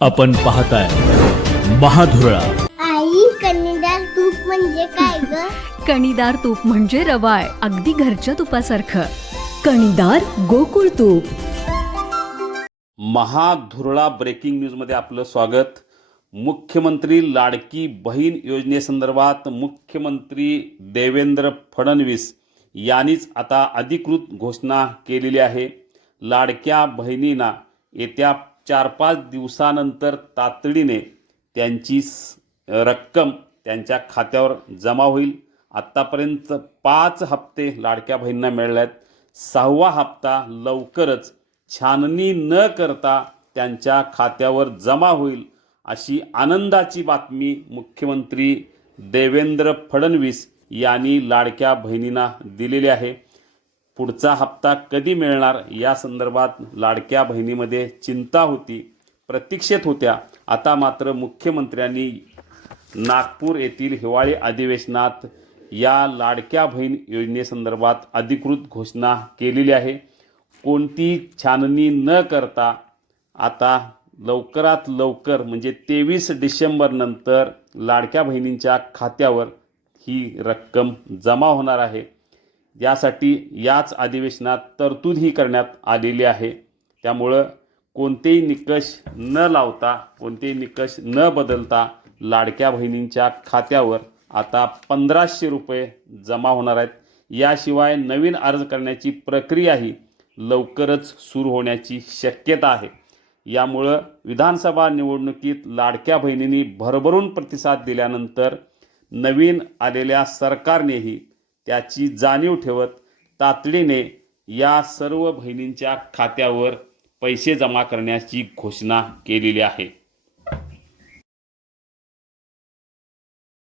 आपण पाहताय महाधुरळा. आई कन्नडार तूप म्हणजे काय ग? कणीदार तूप म्हणजे रवाळ अगदी घरच्या तुपासारखं. कणीदार गोकुळ तूप. महाधुरळा ब्रेकिंग न्यूजमध्ये आपलं स्वागत. मुख्यमंत्री लाडकी बहीण योजनेसंदर्भात मुख्यमंत्री देवेंद्र फडणवीस यांनीच आता अधिकृत घोषणा केलेली आहे. लाडक्या बहिणींना येत्या चार पाच दिवसानंतर तातडीने त्यांची स- रक्कम त्यांच्या खात्यावर जमा होईल. आत्तापर्यंत पाच हप्ते लाडक्या बहिणींना मिळाले आहेत. सहावा हप्ता लवकरच छाननी न करता त्यांच्या खात्यावर जमा होईल अशी आनंदाची बातमी मुख्यमंत्री देवेंद्र फडणवीस यांनी लाडक्या बहिणींना दिलेली आहे. पुढचा हप्ता कधी मिळणार? या संदर्भात लाडक्या बहिणीमध्ये चिंता होती प्रतीक्षेत होत्या. आता मात्र मुख्यमंत्र्यांनी नागपूर येथील हिवाळी अधिवेशनात या लाडक्या बहीण योजनेसंदर्भात अधिकृत घोषणा केलेली आहे. कोणती छाननी न करता आता लवकरात लवकर म्हणजे तेवीस डिसेंबरनंतर लाडक्या बहिणींच्या खात्यावर ही रक्कम जमा होणार आहे. यासाठी याच अधिवेशनात तरतूदही करण्यात आलेली आहे. त्यामुळं कोणतेही निकष न लावता कोणतेही निकष न बदलता लाडक्या बहिणींच्या खात्यावर आता पंधराशे रुपये जमा होणार आहेत. याशिवाय नवीन अर्ज करण्याची प्रक्रियाही लवकरच सुरू होण्याची शक्यता आहे. यामुळं विधानसभा निवडणुकीत लाडक्या बहिणींनी भरभरून प्रतिसाद दिल्यानंतर नवीन आलेल्या सरकारनेही त्याची जाणीव ठेवत तातडीने या सर्व बहिणींच्या खात्यावर पैसे जमा करण्याची घोषणा केलेली आहे.